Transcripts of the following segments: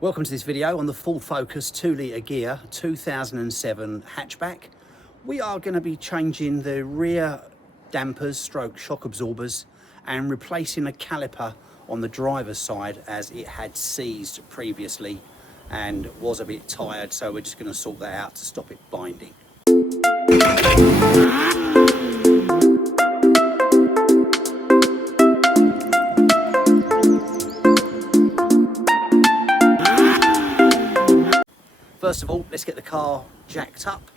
Welcome to this video on the full focus 2-litre gear 2007 hatchback. We are going to be changing the rear dampers stroke shock absorbers and replacing a caliper on the driver's side as it had seized previously and was a bit tired, so we're just going to sort that out to stop it binding. First of all, let's get the car jacked up.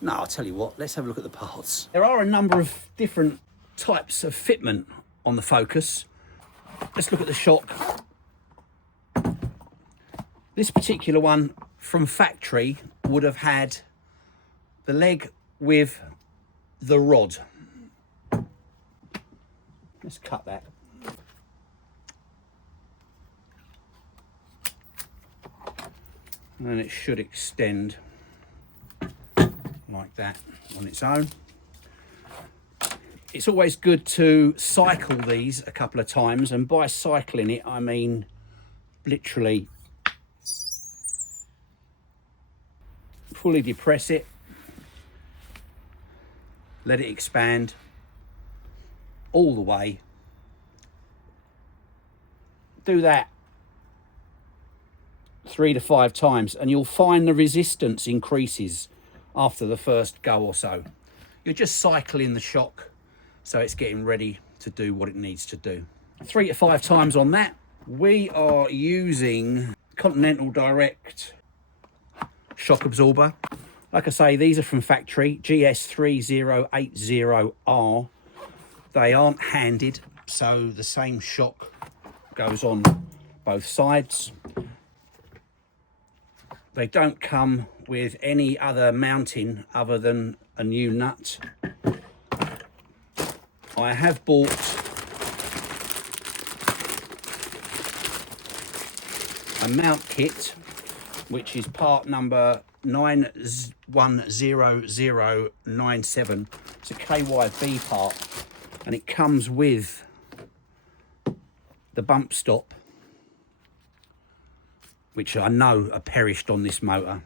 No, I'll tell you what, let's have a look at the parts. There are a number of different types of fitment on the Focus. Let's look at the shock. This particular one from factory would have had the leg with the rod. Let's cut that. And then it should extend like that on its own. It's always good to cycle these a couple of times, and by cycling it I mean literally fully depress it, let it expand all the way. Do that 3 to 5 times and you'll find the resistance increases after the first go or so. You're just cycling the shock so it's getting ready to do what it needs to do. 3 to 5 times on that. We are using Continental Direct shock absorber. Like I say, these are from factory, GS3080R. They aren't handed, so the same shock goes on both sides. They don't come with any other mounting other than a new nut. I have bought a mount kit, which is part number 910097. It's a KYB part, and it comes with the bump stop, which I know are perished on this motor,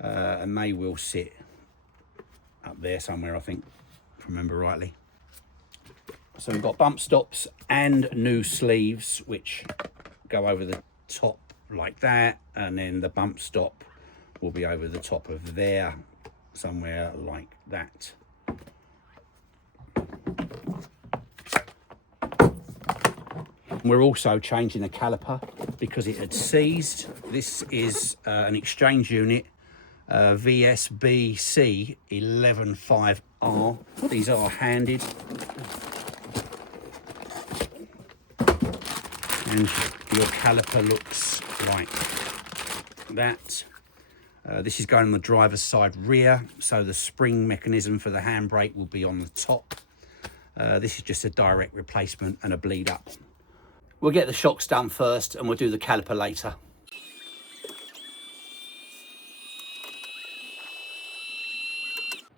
and they will sit up there somewhere, I think, if I remember rightly. So we've got bump stops and new sleeves which go over the top like that, and then the bump stop will be over the top of there somewhere like that. We're also changing the caliper because it had seized. This is an exchange unit, VSBC 115R. These are handed. And your caliper looks like that. This is going on the driver's side rear, so the spring mechanism for the handbrake will be on the top. This is just a direct replacement and a bleed up. We'll get the shocks done first and we'll do the caliper later.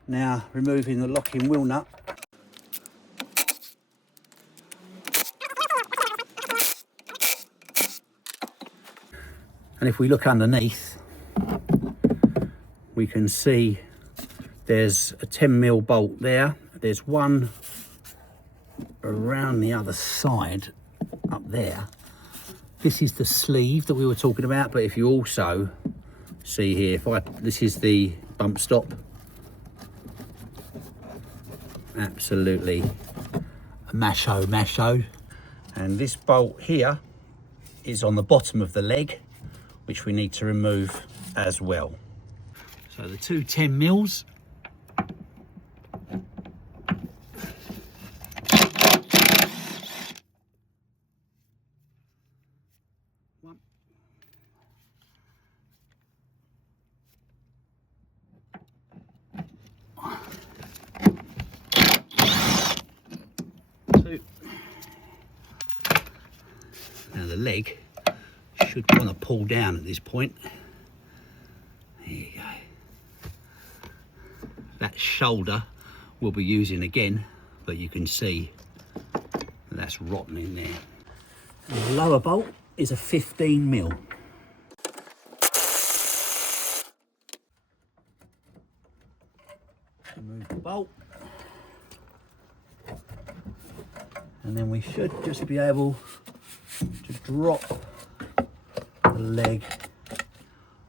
Now removing the locking wheel nut. And if we look underneath, we can see there's a 10mm bolt there. There's one around the other side up there. This is the sleeve that we were talking about, but if you also see here, this is the bump stop. Absolutely masho. And this bolt here is on the bottom of the leg, which we need to remove as well. So the two 10mm. One. Two. Now the leg should want to pull down at this point. There you go. That shoulder we'll be using again, but you can see that's rotten in there. And the lower bolt is a 15mm. remove the bolt. And then we should just be able to drop the leg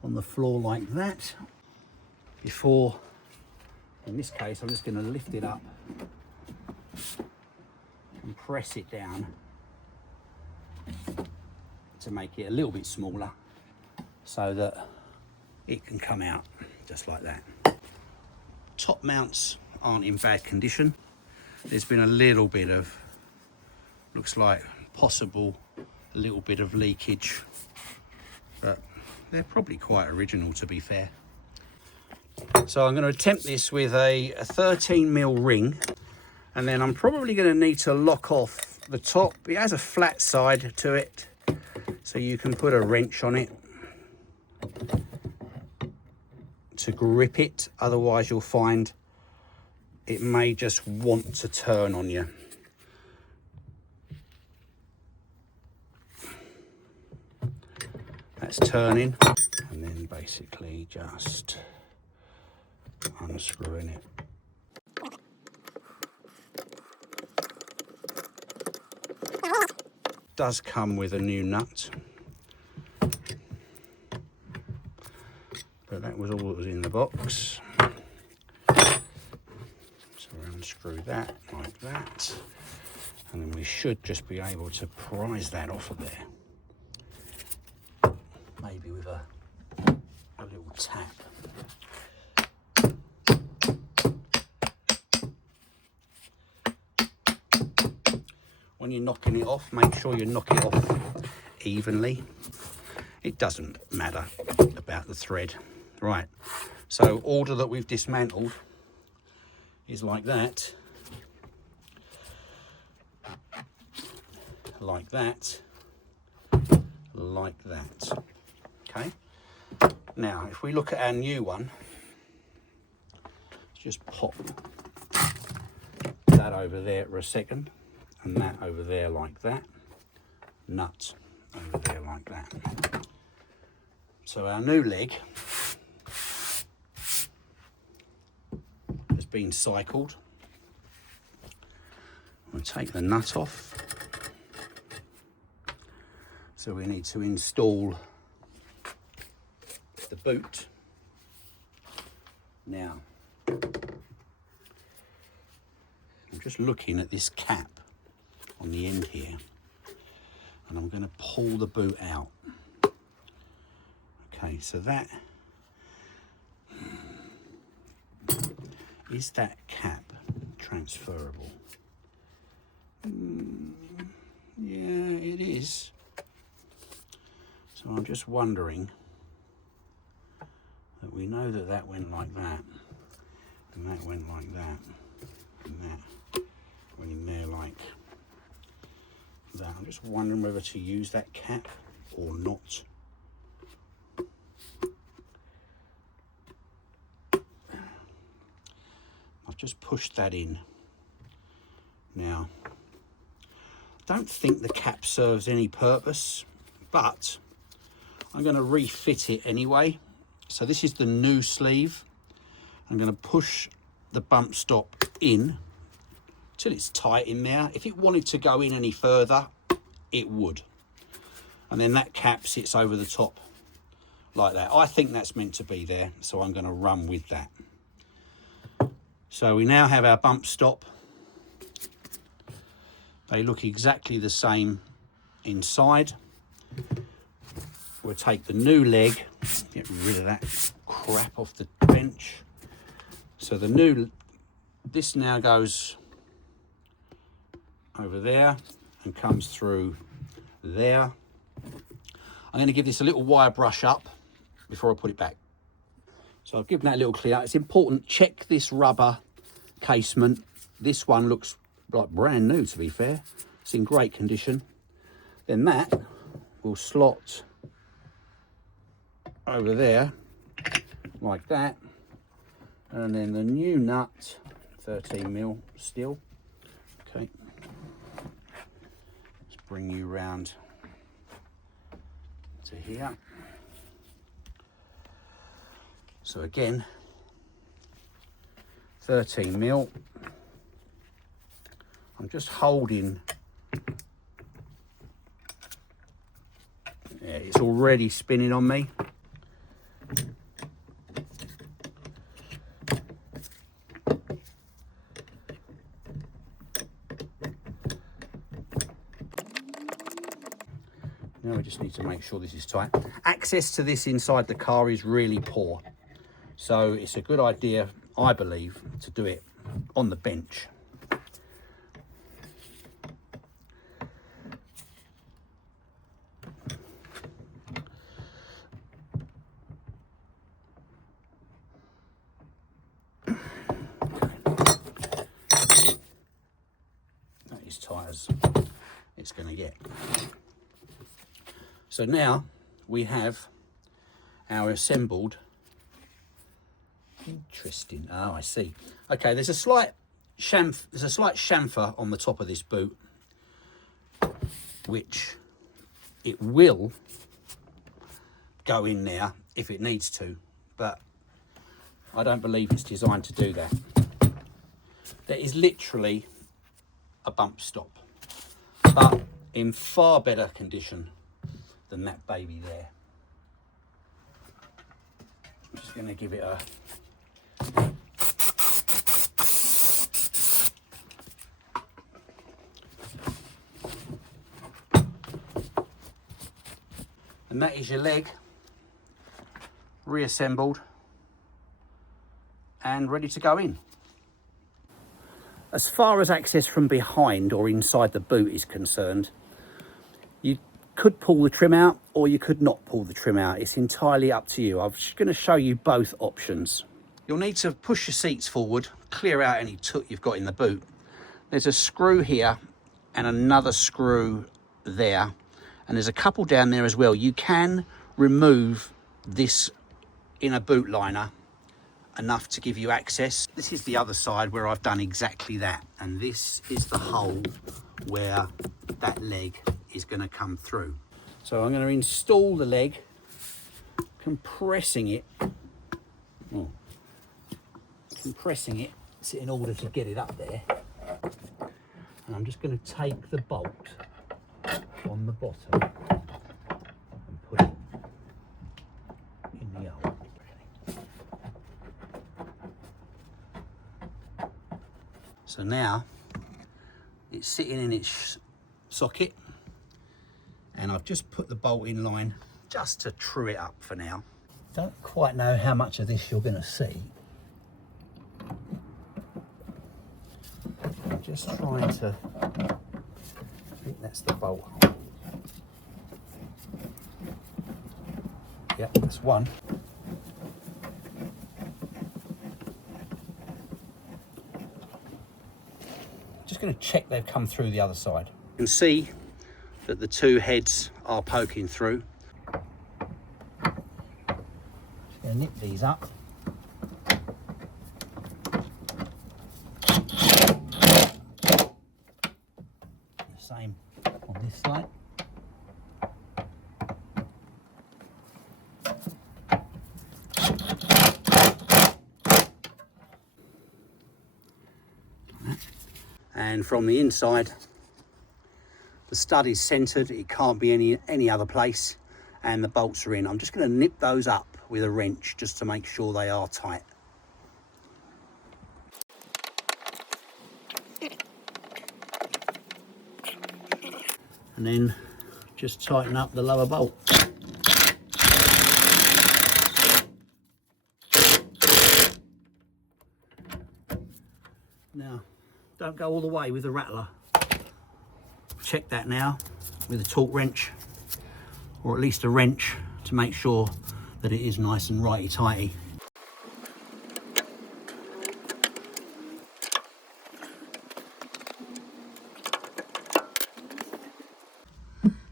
on the floor like that. Before, in this case, I'm just going to lift it up and press it down to make it a little bit smaller so that it can come out just like that. Top mounts aren't in bad condition. There's been a little bit of, looks like possible, a little bit of leakage, but they're probably quite original, to be fair. So I'm going to attempt this with a 13mm ring, and then I'm probably going to need to lock off the top. It has a flat side to it, so you can put a wrench on it to grip it, otherwise you'll find it may just want to turn on you. That's turning, and then basically just unscrewing it. Does come with a new nut, but that was all that was in the box. So we unscrew that like that, and then we should just be able to prise that off of there. Maybe with a little tap. When you're knocking it off, make sure you knock it off evenly. It doesn't matter about the thread. Right, so order that we've dismantled is like that, like that, like that. Okay, now if we look at our new one, just pop that over there for a second, and that over there like that, nut over there like that. So our new leg has been cycled. We'll take the nut off. So we need to install the boot. Now, I'm just looking at this cap on the end here, and I'm going to pull the boot out. Okay, so that is that cap transferable. Yeah, it is. So I'm just wondering that we know that that went like that, and that went like that, and that went in there like that. I'm just wondering whether to use that cap or not. I've just pushed that in. Now, I don't think the cap serves any purpose, but I'm going to refit it anyway. So this is the new sleeve. I'm going to push the bump stop in till it's tight in there. If it wanted to go in any further, it would. And then that cap sits over the top like that. I think that's meant to be there, so I'm going to run with that. So we now have our bump stop. They look exactly the same inside. We'll take the new leg, get rid of that crap off the bench. So the new, this now goes over there and comes through there. I'm going to give this a little wire brush up before I put it back. So I've given that a little clean up. It's important, check this rubber casement. This one looks like brand new, to be fair. It's in great condition. Then that will slot over there like that, and then the new nut, 13mm still. Okay, let's bring you round to here. So again, 13mm. I'm just holding. Yeah, it's already spinning on me. Now we just need to make sure this is tight. Access to this inside the car is really poor. So it's a good idea, I believe, to do it on the bench. That is tight as it's going to get. So now we have our assembled. Interesting. Oh, I see. Okay, there's a slight chamfer on the top of this boot, which it will go in there if it needs to, but I don't believe it's designed to do that. There is literally a bump stop, but in far better condition than that baby there. I'm just going to give it a and that is your leg reassembled and ready to go in. As far as access from behind or inside the boot is concerned, you could pull the trim out or you could not pull the trim out. It's entirely up to you. I'm just going to show you both options. You'll need to push your seats forward, clear out any toot you've got in the boot. There's a screw here and another screw there, and there's a couple down there as well. You can remove this inner boot liner enough to give you access. This is the other side where I've done exactly that, and this is the hole where that leg is going to come through. So I'm going to install the leg, compressing it in order to get it up there, and I'm just going to take the bolt on the bottom and put it in the hole. So now it's sitting in its socket, and I've just put the bolt in line just to true it up for now. Don't quite know how much of this you're going to see. I'm just trying to, I think that's the bolt. Yep, that's one. Just going to check they've come through the other side. You can see that the two heads are poking through. Just going to nip these up. The same on this side. And from the inside, the stud is centered. It can't be any other place, and the bolts are in. I'm just going to nip those up with a wrench just to make sure they are tight. And then just tighten up the lower bolt. Now, don't go all the way with the rattler. Check that now with a torque wrench, or at least a wrench, to make sure that it is nice and righty-tighty.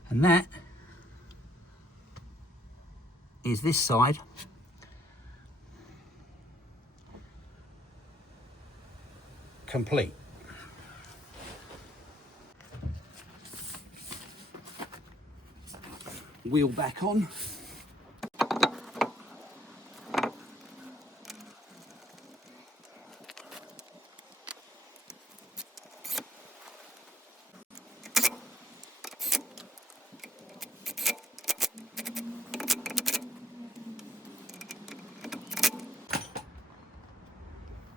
And that is this side complete. Wheel back on.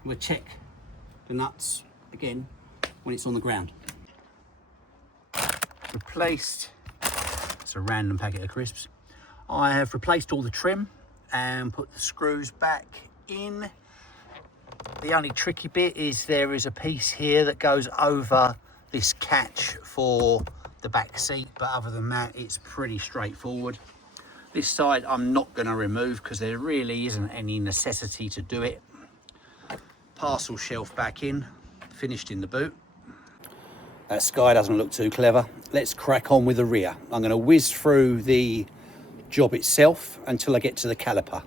We'll check the nuts again when it's on the ground. Replaced, it's a random packet of crisps. I have replaced all the trim and put the screws back in. The only tricky bit is there is a piece here that goes over this catch for the back seat, but other than that it's pretty straightforward. This side I'm not going to remove because there really isn't any necessity to do it. Parcel shelf back in, finished in the boot. That sky doesn't look too clever. Let's crack on with the rear. I'm going to whiz through the job itself until I get to the caliper.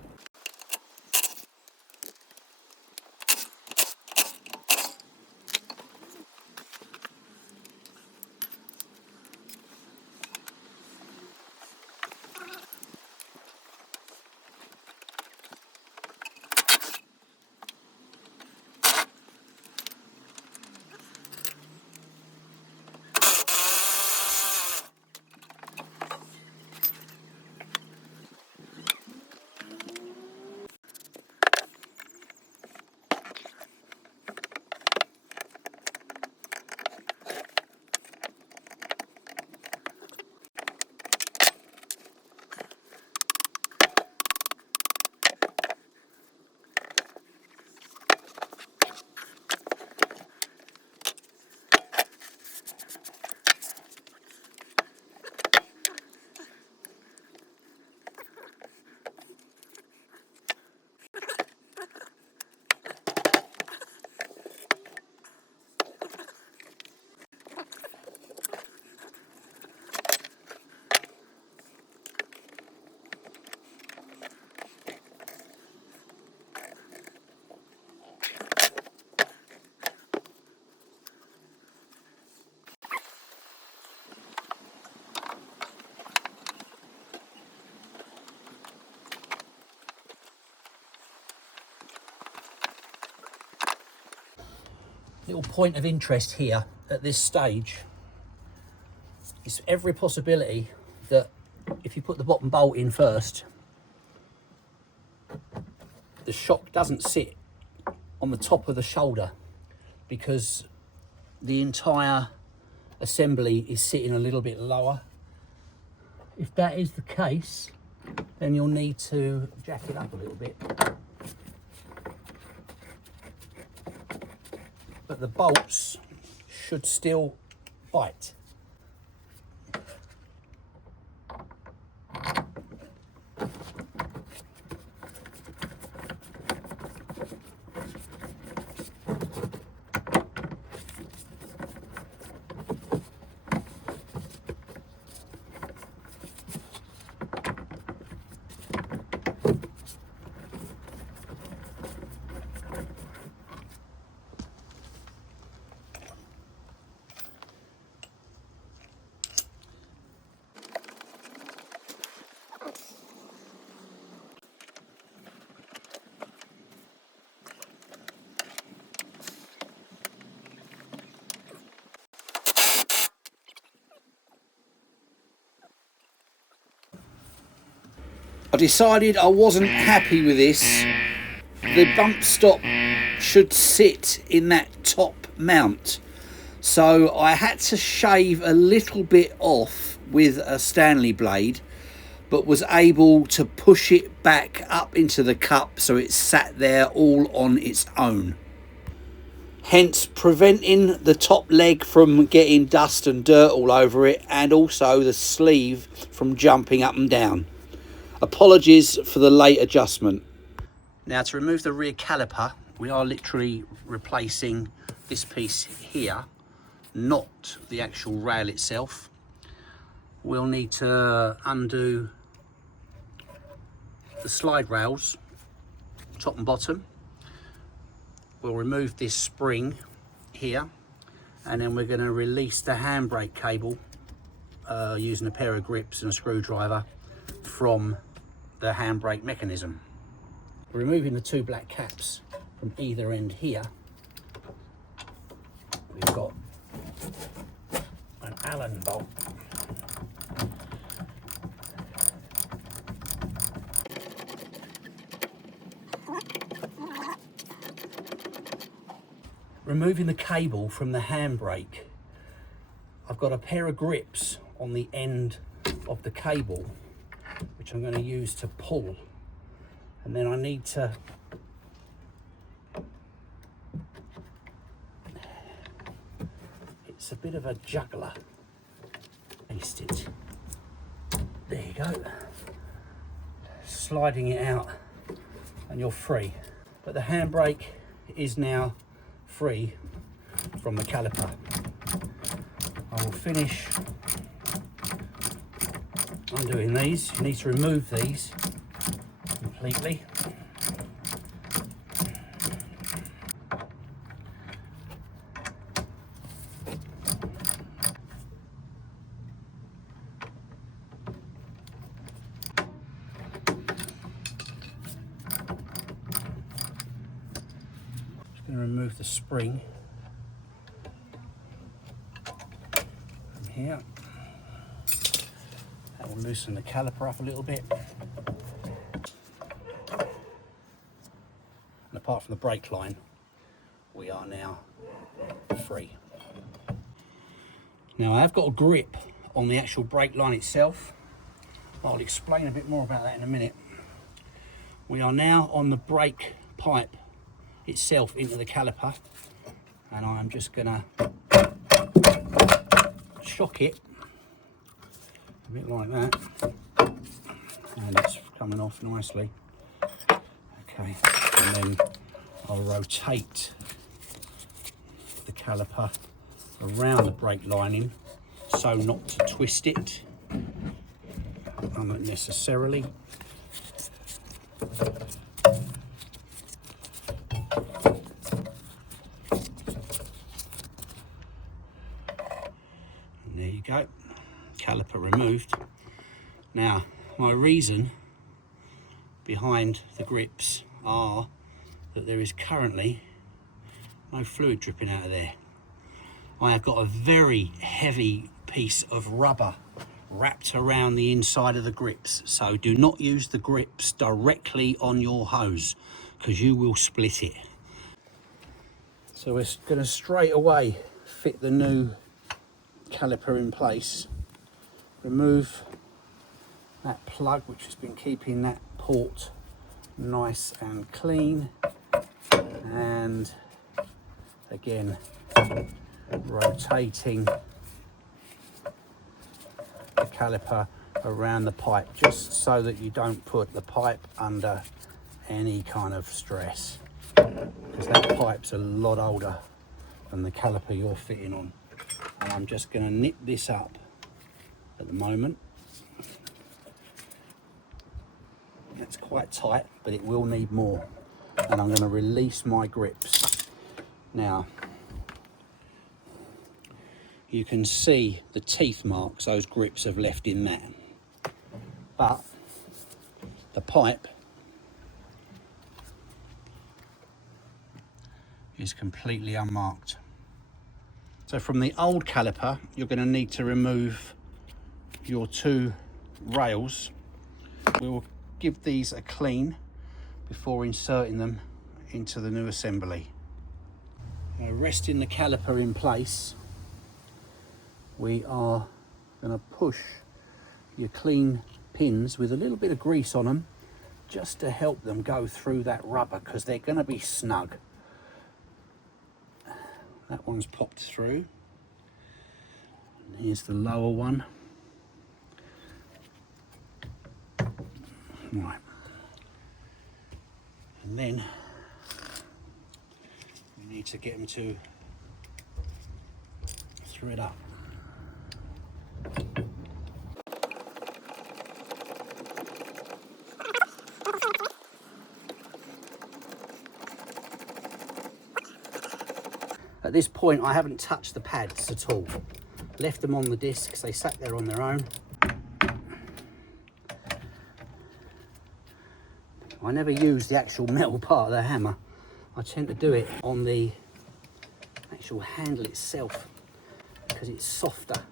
Little point of interest here at this stage is every possibility that if you put the bottom bolt in first, the shock doesn't sit on the top of the shoulder because the entire assembly is sitting a little bit lower. If that is the case, then you'll need to jack it up a little bit. But the bolts should still bite. I decided I wasn't happy with this. The bump stop should sit in that top mount. So I had to shave a little bit off with a Stanley blade, but was able to push it back up into the cup so it sat there all on its own. Hence preventing the top leg from getting dust and dirt all over it, and also the sleeve from jumping up and down. Apologies for the late adjustment. Now to remove the rear caliper, we are literally replacing this piece here, not the actual rail itself. We'll need to undo the slide rails, top and bottom. We'll remove this spring here, and then we're going to release the handbrake cable using a pair of grips and a screwdriver from the handbrake mechanism. Removing the two black caps from either end here, we've got an Allen bolt. removing the cable from the handbrake, I've got a pair of grips on the end of the cable, which I'm going to use to pull. And then I need to it's a bit of a juggler. Paste it. There you go. Sliding it out and you're free. But the handbrake is now free from the caliper. I will finish undoing these. You need to remove these completely. Just going to remove the spring from here. That will loosen the caliper up a little bit. And apart from the brake line, we are now free. Now I have got a grip on the actual brake line itself. I'll explain a bit more about that in a minute. We are now on the brake pipe itself into the caliper, and I'm just gonna shock it a bit like that, and it's coming off nicely. Okay, and then I'll rotate the caliper around the brake lining so not to twist it unnecessarily. And there you go, caliper removed. Now, my reason behind the grips are that there is currently no fluid dripping out of there. I have got a very heavy piece of rubber wrapped around the inside of the grips, so do not use the grips directly on your hose because you will split it. So we're going to straight away fit the new caliper in place, remove that plug which has been keeping that port nice and clean, and again rotating the caliper around the pipe just so that you don't put the pipe under any kind of stress, because that pipe's a lot older than the caliper you're fitting on. And I'm just going to nip this up at the moment. That's quite tight, but it will need more, and I'm going to release my grips. Now you can see the teeth marks those grips have left in that, but the pipe is completely unmarked. So from the old caliper, you're going to need to remove your two rails. We will give these a clean before inserting them into the new assembly. Now, resting the caliper in place, we are going to push your clean pins with a little bit of grease on them just to help them go through that rubber, because they're going to be snug. That one's popped through. And here's the lower one. Right. And then we need to get them to thread up. At this point, I haven't touched the pads at all. Left them on the discs, they sat there on their own. I never use the actual metal part of the hammer. I tend to do it on the actual handle itself because it's softer.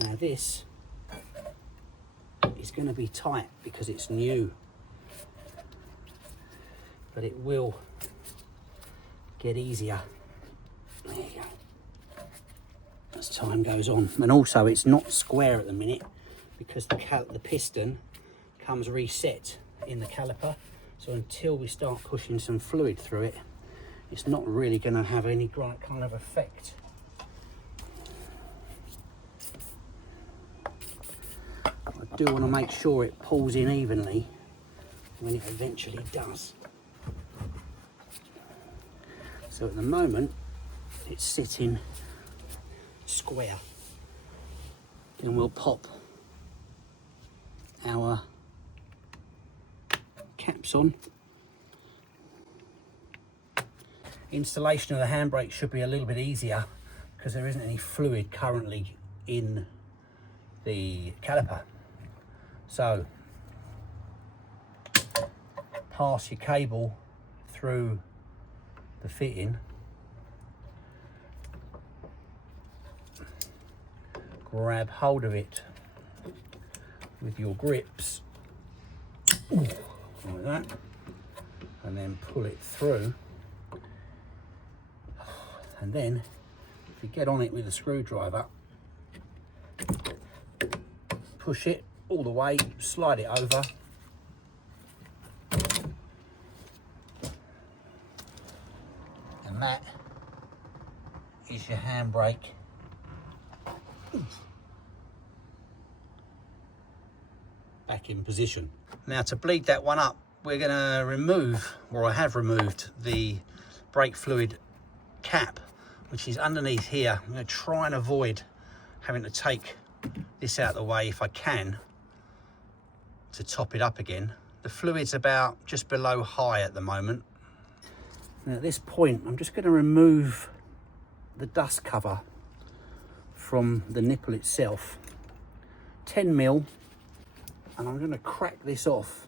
Now this is going to be tight because it's new, but it will get easier There you go. As time goes on. And also it's not square at the minute because the piston comes reset in the caliper. So until we start pushing some fluid through it, it's not really going to have any kind of effect. I do want to make sure it pulls in evenly when it eventually does. So at the moment it's sitting square, and we'll pop our caps on. Installation of the handbrake should be a little bit easier because there isn't any fluid currently in the caliper. So pass your cable through the fitting, grab hold of it with your grips, like that, and then pull it through. And then if you get on it with a screwdriver, push it all the way, slide it over, and that is your handbrake back in position. Now to bleed that one up, we're going to remove, or I have removed, the brake fluid cap, which is underneath here. I'm going to try and avoid having to take this out of the way if I can to top it up again. The fluid's about just below high at the moment. And at this point I'm just going to remove the dust cover from the nipple itself, 10mm, and I'm going to crack this off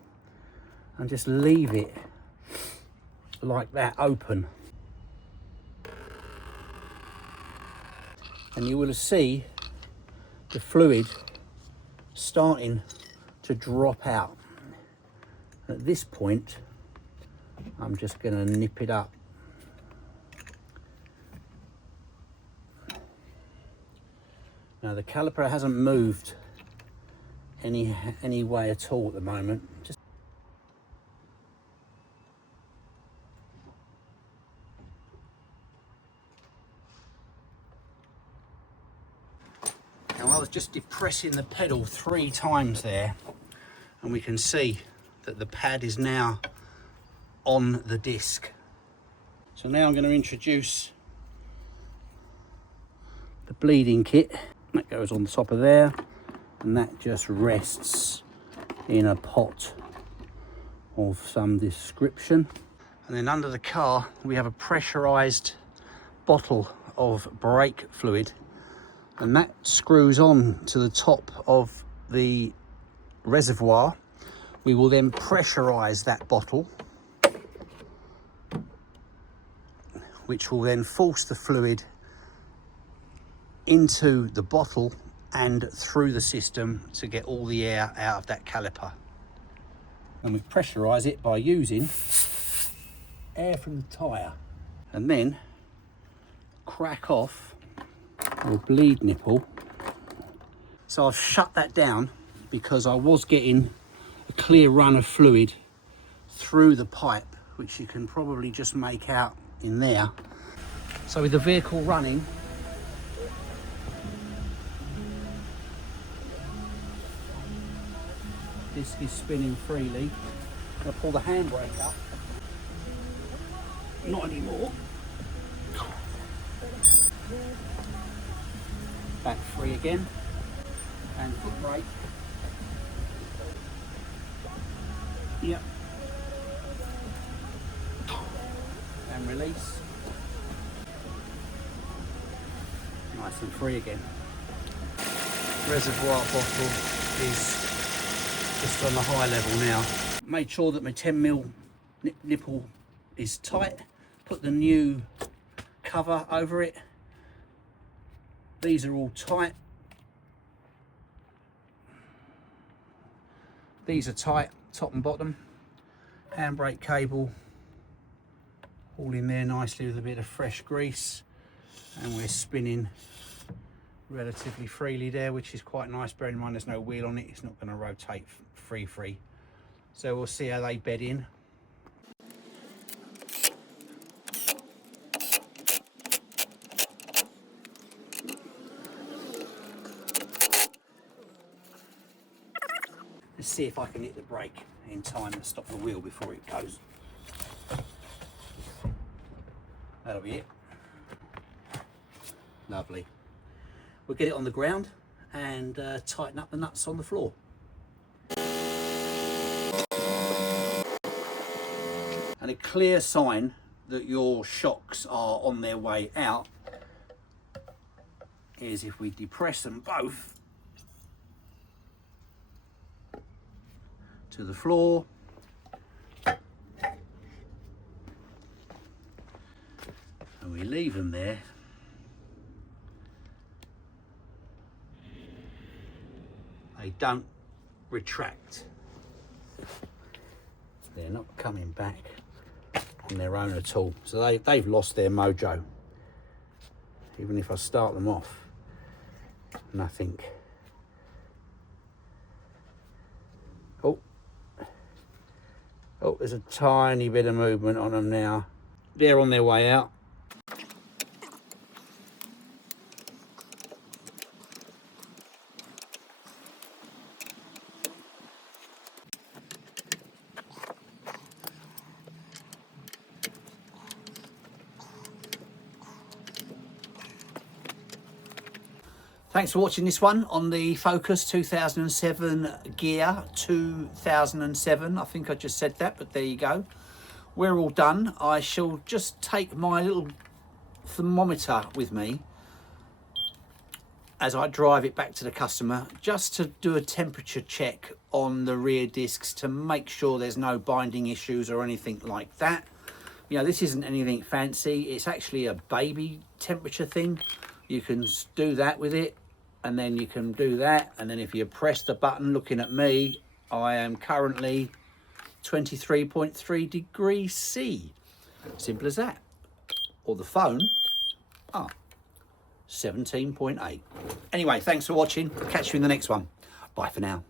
and just leave it like that open. And you will see the fluid starting to drop out. At this point, I'm just going to nip it up. Now the caliper hasn't moved any way at all at the moment. Now I was just depressing the pedal 3 times there, and we can see that the pad is now on the disc. So now I'm going to introduce the bleeding kit. That goes on the top of there, and that just rests in a pot of some description. And then under the car we have a pressurized bottle of brake fluid, and that screws on to the top of the reservoir. We will then pressurize that bottle, which will then force the fluid into the bottle and through the system to get all the air out of that caliper. And we pressurize it by using air from the tyre, and then crack off our bleed nipple. So I've shut that down because I was getting a clear run of fluid through the pipe, which you can probably just make out in there. So with the vehicle running, disc is spinning freely. I'll pull the handbrake up. Not anymore. Back free again. And foot brake. Yep. And release. Nice and free again. Reservoir bottle is just on the high level now. Made sure that my 10mm nipple is tight. Put the new cover over it. These are all tight. These are tight, top and bottom. Handbrake cable all in there nicely with a bit of fresh grease. And we're spinning relatively freely there, which is quite nice. Bearing in mind there's no wheel on it, it's not going to rotate free. So we'll see how they bed in. Let's see if I can hit the brake in time to stop the wheel before it goes. That'll be it. Lovely. We'll get it on the ground and tighten up the nuts on the floor. And a clear sign that your shocks are on their way out is if we depress them both to the floor, and we leave them there. They don't retract. They're not coming back on their own at all. So they've lost their mojo. Even if I start them off, nothing. Oh, there's a tiny bit of movement on them now. They're on their way out. Thanks for watching this one on the Focus 2007 Gear 2007. I think I just said that, but there you go. We're all done. I shall just take my little thermometer with me as I drive it back to the customer, just to do a temperature check on the rear discs to make sure there's no binding issues or anything like that. You know, this isn't anything fancy. It's actually a baby temperature thing. You can do that with it, and then you can do that, and then if you press the button, looking at me, I am currently 23.3 degrees C. Simple as that. Or the phone, 17.8. Anyway, thanks for watching. Catch you in the next one. Bye for now.